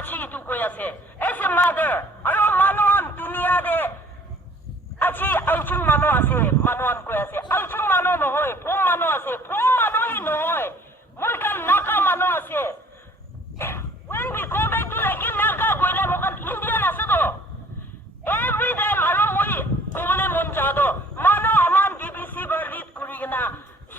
achi itu koi ase. As a mother, aro manuan dunia de achi alchung mano ase, manuan koi ase. Alchung mano no hoy, phom mano ase, phom mano hi no hoy. Murkan naka mano ase. When we go back to like naka koi na mokan Indian ase to. Every time aro moi kumune mon jado. Mano aman BBC bar lead kuri gina.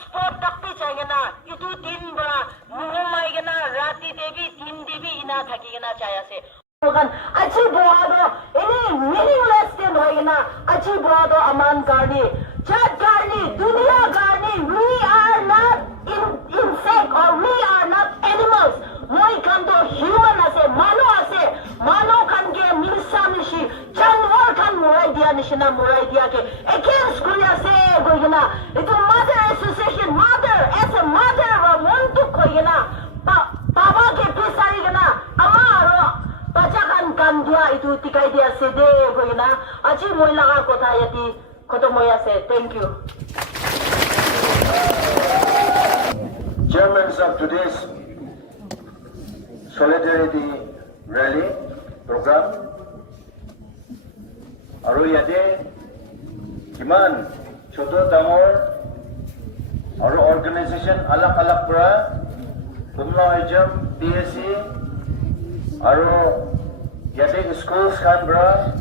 Sport takti chay gina. Itu din ba mumay gina rati devi din devi ina thaki gina chay ase. Achi buado ini meaningless din hoy gina. Achi buado aman garni. Chat garni, dunia garni. We are not insect or we are not animals. Moi kanto human ase, mano ase. Mano kan ke milsa nishi. Janwar kan murai dia nishi na murai dia ke. Against kuri ase hoy gina. Itu mother association, mother as a mother wa want koi gina. Baba ke pisari gina. Ama aro bacakan kan dia itu tikai dia sede hoy gina. Achi moi laga kotha yati koto moi ase. Thank you. Chairman of today's solidarity rally program. Aru yate kiman choto dangor aru organization alak alak pra Kumla Hijam PSC aru yate schools khan pra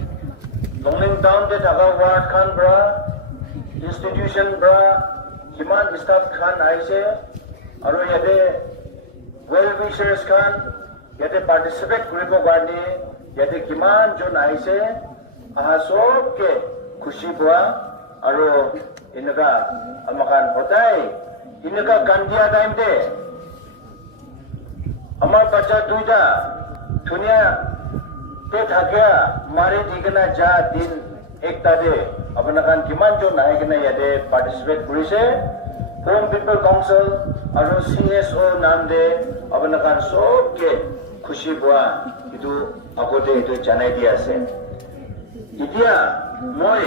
Longling Town de Dhaga ward khan pra institution pra kiman staff khan aise aru yate well wishers khan yate participate kuribo garni yate kiman jon aise aha sob ke khushi bua aru inaga amakan hotai inaga gandia time de amar bacha duida dunia te thakya mare digna ja din ekta de apnakan kiman jon aigna yate participate kurise Home People Council aru CSO naam de apnakan sob ke khushi bua itu agote itu janai dia ase itia moi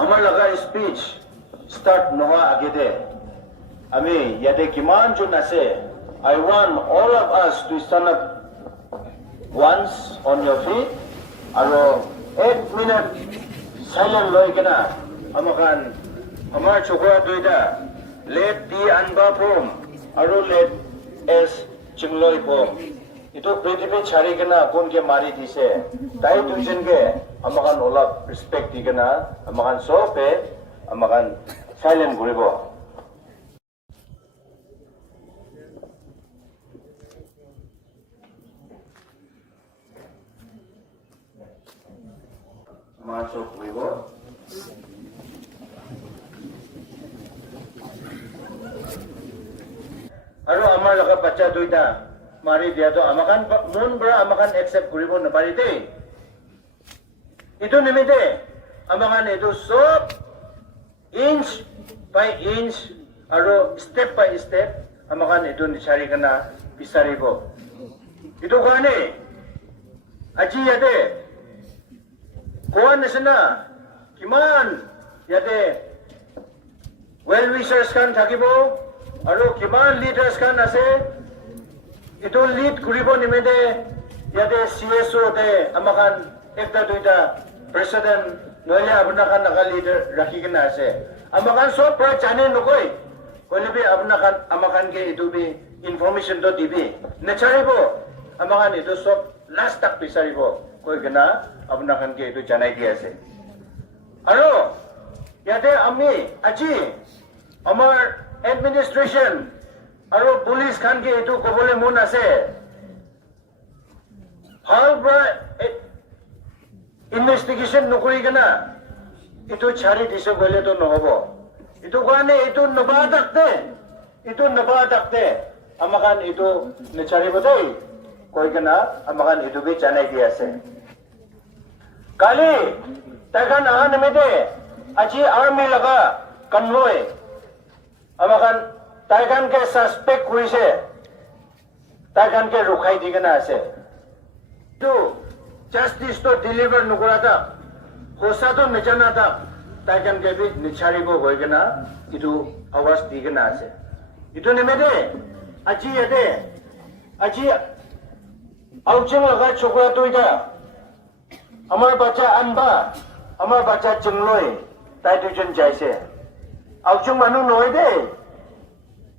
amar laga speech start noha agede ami yate kiman jon ase I want all of us to stand up once on your feet aru 8 minute silent loi kena amakan amar chokra duida let the anba pom aru let s chingloi pom itu prithibi chari kena kon ke mari dise tai duijen ke amakan olap respect di kena amakan sope amakan silent guribo masuk guribo aru amar laga bacha duita mari dia to amakan mon bra amakan accept kuribo na pari te itu nimite amakan itu sob inch by inch aru step by step amakan itu nisari kana pisaribo itu kane aji yate kuan nasana kiman yate well wishers kan thakibo aru kiman leaders kan ase itu lead kuribo nimede yate CSO te amakan ekta duita president noile apnakan naga leader rakhi kena ase amakan sob pra jane nokoi kolebi apnakan amakan ke itu bi information to dibi nacharibo amakan itu sob last tak pisaribo koi kena apnakan ke itu janai dia ase aru yate ami aji amar administration aru police khan ke itu kobole mon ase hal bra investigation nokori kana itu chari dise gole to nohobo itu kane itu nabadakte amakan itu nechari bodai koi kana amakan itu bi janai dia ase kali takan ahan mede aji army laga convoy amakan taikan ke suspect kuise taikan ke rukhai digana ase to justice to deliver nukurata hosa to mechana ta taikan ke bi nicharibo hoigena itu awas digana ase itu nimede aji Auching laga chokra tuida. Amar bacha anba. Amar bacha chengloi. Tai tujen jaise. Auching manu noi de.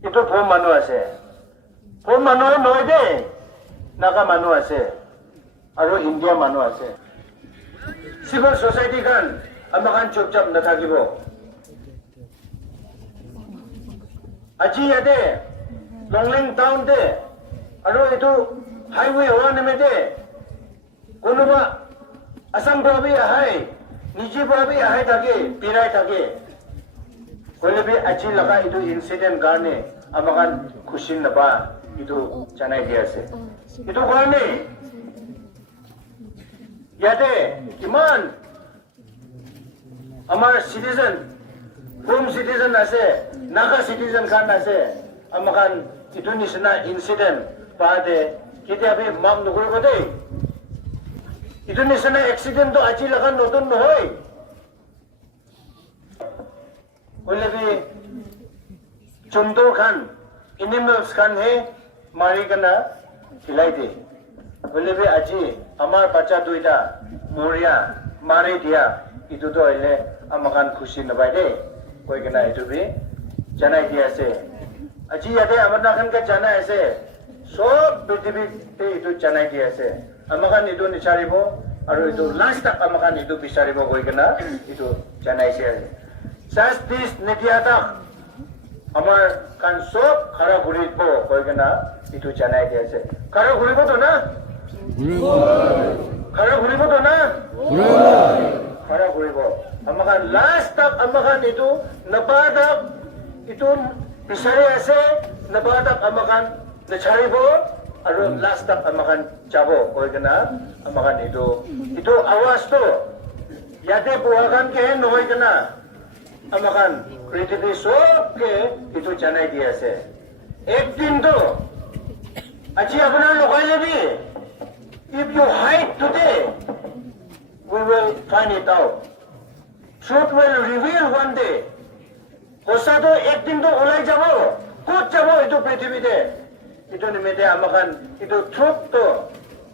Itu phom manu ase. Phom manu noi de. Naga manu ase. Aro India manu ase. Civil society kan amakan chupchap nathakibo. Aji yade Longling town de aro itu highway howa nimede konoba Assam prabi ahai niji prabi ahai thake pirai thake koile bi aji laga itu incident garne amakan khushin naba itu janai dia ase itu garne yate iman amar citizen home citizen ase naga citizen kan ase amakan itu nisna incident pade kita abi mam nugul bade itu nisna accident to aji lagan notun nohoi bolle bi chundur khan animals khan he mari kana khilai de bolle bi aji amar bacha duita moria mari dia itu to ile amakan khushi nabai de koi kana itu bi janai dia se aji yade amarna khan ka jana aise sob prithvi te itu janai dia ase amakan itu nicharibo aru itu last tak amakan itu bisaribo koi kana itu janai ase sas this netiata amar kan sob khara guribo koi kana itu janai dia ase khara guribo to na khara guribo to na khara guribo amakan last tak amakan itu nabadak itu Pisari ase nabadak amakan nacharibo aro last tak amakan jabo koi kana amakan itu awas to yate buakan ke noi kana amakan prithvi sob ke itu janai dia ase ek din to aji apna lokai lebi if you hide today we will find it out truth will reveal one day Kosa to ek din to ulai jabo, kut jabo itu prithvite. Itu nimete amakan itu truth to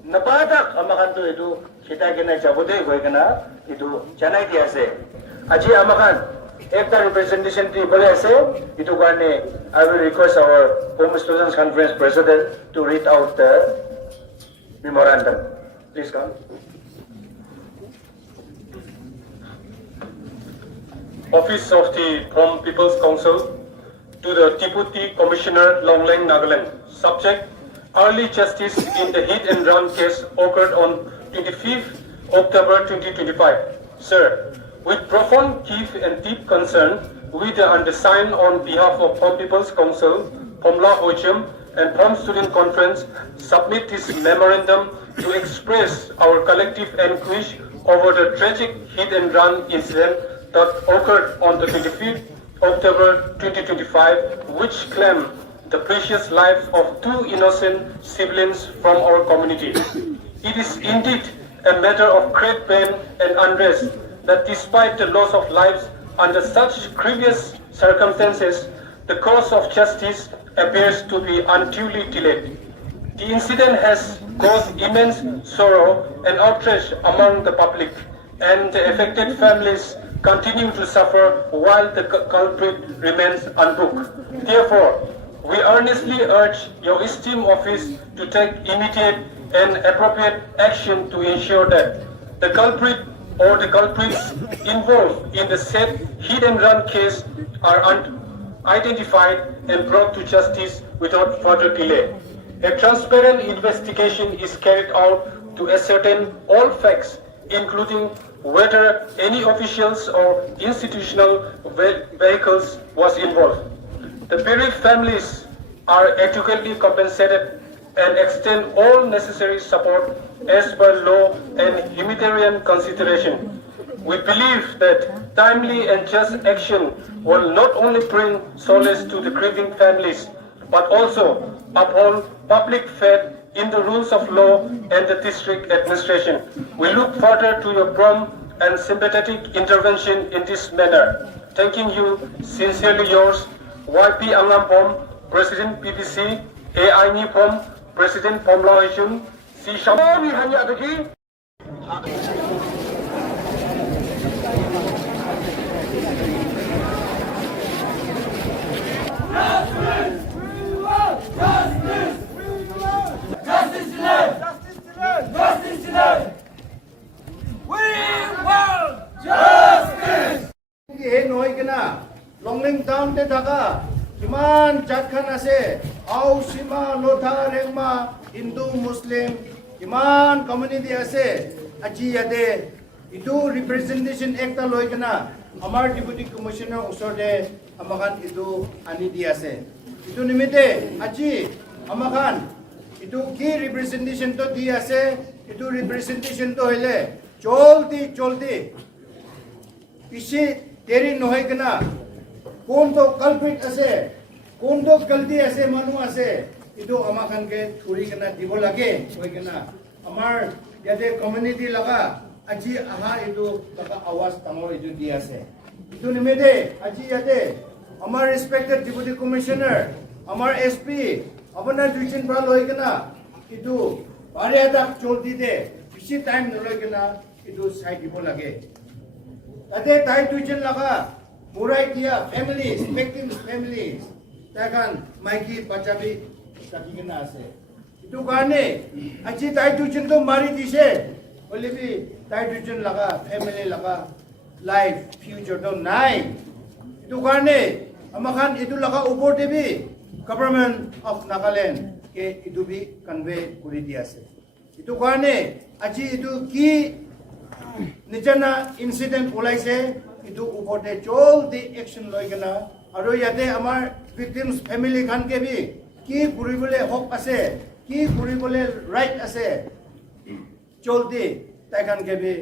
nabadak amakan to itu kita kena jabo de koi kana itu janai dia ase. Aji amakan ekta representation ti bole ase itu karne I will request our Home Students Conference President to read out the memorandum. Please come. Office of the Phom People's Council to the Deputy Commissioner Longlang Nagaland. Subject: early justice in the hit and run case occurred on 25th October 2025. Sir, with profound grief and deep concern, we the undersigned on behalf of Phom People's Council, Phomla Hojam and Phom Student Conference submit this memorandum to express our collective anguish over the tragic hit and run incident that occurred on the 25th October 2025, which claimed the precious lives of two innocent siblings from our community. It is indeed a matter of great pain and unrest that despite the loss of lives under such grievous circumstances, the course of justice appears to be unduly delayed. The incident has caused immense sorrow and outrage among the public, and the affected families continue to suffer while the culprit remains unbooked. Therefore, we earnestly urge your esteemed office to take immediate and appropriate action to ensure that the culprit or the culprits involved in the said hit and run case are identified and brought to justice without further delay. A transparent investigation is carried out to ascertain all facts, including whether any officials or institutional vehicles was involved. The bereaved families are adequately compensated and extend all necessary support as per law and humanitarian consideration. We believe that timely and just action will not only bring solace to the grieving families, but also uphold public faith in the rules of law and the district administration. We look further to your prompt and sympathetic intervention in this manner. Thanking you, sincerely yours, YP Angam Phom, President PPC, AI Ni Phom, President Phomla Hojam, si Shamoni hanya adagi. হে নহয় কিনা লংলেং টাউনতে থাকা কিমান জাতখান আছে আও সীমা লোথা ৰেংমা হিন্দু মুছলিম কিমান community আছে আজি ইয়াতে ইটো ৰিপ্ৰেজেণ্টেশ্যন একটা লৈ কিনা আমাৰ ডেপুটি কমিশ্যনাৰ ওচৰতে আমাখান ইটো আনি দি আছে ইটো নিমিত্তে আজি আমাখান ইটো কি ৰিপ্ৰেজেণ্টেশ্যনটো দি আছে ইটো ৰিপ্ৰেজেণ্টেশ্যনটো হ'লে চলতি পিছে তেৰি নহয় কিনা কোনটো কালপিট আছে কোনটো গলতি আছে মানুহ আছে ইটো আমাখানকে ধৰি কিনা দিব লাগে হৈ কিনা আমাৰ ইয়াতে কমিউনিটি লগা আজি আহা ইটো লগা আৱাজ ডাঙৰ ইটো দি আছে ইটো নিমিত্তে আজি ইয়াতে আমাৰ ৰেসপেক্টেড ডেপুটি কমিশ্যনাৰ আমাৰ এছপি আপোনাৰ দুইজন পৰা লৈ কিনা ইটো বাৰে এটা চলতি দে বেছি টাইম নলৈ কিনা ইটো চাই দিব লাগে তাতে তাই দুইজন লগা মুৰাই দিয়া ফেমিলিজ ভিকটিমছ ফেমিলিজ তাইখান মাইকী বাচ্চাবি থাকি কিনা আছে ইটো কাৰণে আজি তাই দুইজনটো মাৰি দিছে হ'লেবি তাই দুইজন লগা ফেমিলি লগা লাইফ ফিউচাৰটো নাই ইটো কাৰণে আমাখান ইটো লগা ওপৰতে বি গভৰ্ণমেণ্ট অফ নাগালেণ্ড কে ইটো বি কনভে কৰি দি আছে ইটো কাৰণে আজি ইটো কি নিজানা ইনসিডেন্ট ওলাইছে ইটো ওপৰতে জলদি একশন লৈ কিনা আৰু ইয়াতে আমাৰ ভিকটিমছ ফেমিলি খানকে বি কি কৰিবলৈ হক আছে কি কৰিবলৈ ৰাইট আছে জলদি তাইখানকে বি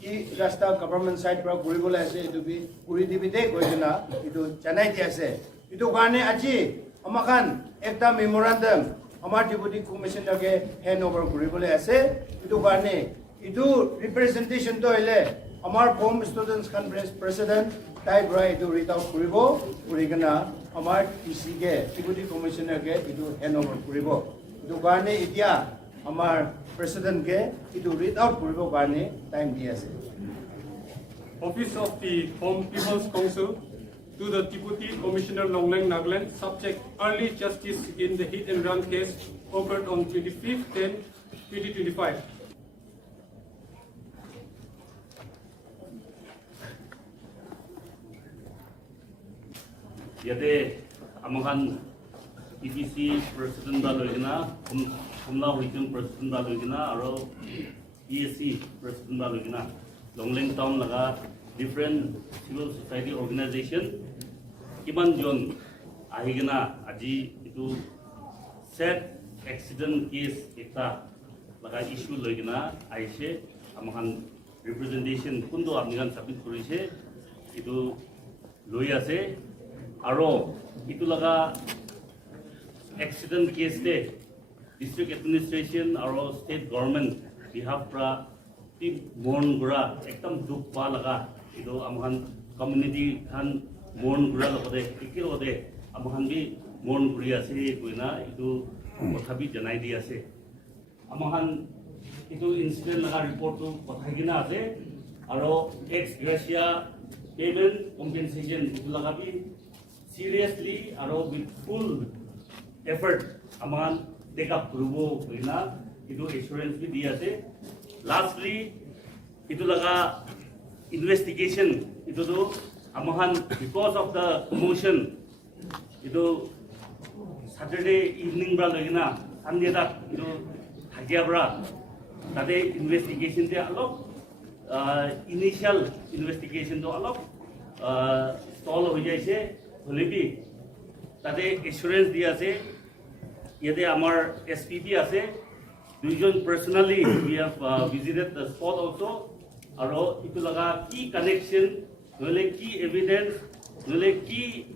কি ৰাস্তা গভৰ্ণমেণ্ট সাইড পৰা কৰিবলৈ আছে ইটো বি কৰি দিবি দে কৈ কিনা ইটো জনাই দি আছে ইটো কাৰণে আজি আমাখান একটা মেমোৰাণ্ডাম আমাৰ ডেপুটি কমিশ্যনাৰকে হেণ্ড অভাৰ কৰিবলৈ আছে ইটো কাৰণে ইটো ৰিপ্ৰেজেণ্টেশ্যনটো হ'লে আমাৰ হোম ষ্টুডেণ্টছ কনফাৰেন্স প্ৰেচিডেণ্ট তাই পৰা এইটো ৰিড আউট কৰিব কৰি কিনা আমাৰ টিচিকে ডেপুটি কমিশ্যনাৰকে এইটো হেণ্ড অভাৰ কৰিব এইটো কাৰণে এতিয়া আমাৰ প্ৰেচিডেণ্টকে এইটো ৰিড আউট কৰিবৰ কাৰণে টাইম দি আছে Office of the Home People's Council to the Deputy Commissioner Longleng Nagaland, subject early justice in the hit and run case occurred on 25/10/2025. ইয়াতে আমাখান EPC president ba loi kina kumla hoitum president ba loi kina aro ESC president ba loi kina Longleng town laga different civil society organization kiman jon ahi kina aji itu sad accident case ekta laga issue loi kina aise amakan representation kundo apnigan submit korise itu loi ase aro itu laga accident case de district administration aro state government behalf pra team mourn gura ekdam duk pa laga itu amhan community khan mourn gura logode ekil logode amhan bi mourn guri ase koina itu kotha bi janai di ase amhan itu incident laga report tu kotha gina ase aro ex gratia payment compensation itu laga bi seriously aro with full effort aman take up kurubo koina itu assurance bi di ase lastly itu laga investigation itu tu amahan because of the commotion itu Saturday evening bra lagina Sunday tak itu hagia bra tade investigation te alok initial investigation to alok stall ho jaise holebi tade assurance di ase yede amar SPP ase duijon personally we have visited the spot also aro itu laga ki connection nole ki evidence nole ki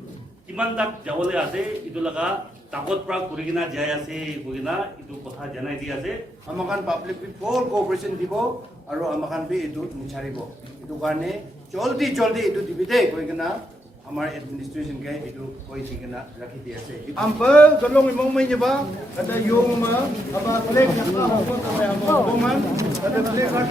kiman tak jawole ase itu laga takot pra kurigina jai ase kugina itu kotha janai di ase আমাখান public বি full cooperation দিব আৰু আমাখান B এইটো নিচাৰিব এইটো কাৰণে জলদি জলদি এইটো দিবি দেই কৈ কিনা আমাৰ এডমিনিষ্ট্ৰেশ্যনকে এইটো কৈ ঠিকনা ৰাখি দি আছে Ampel, tolong imong may niya ba? Kada yung mga aba flag na kahapon kami ang mga kuman, kada flag at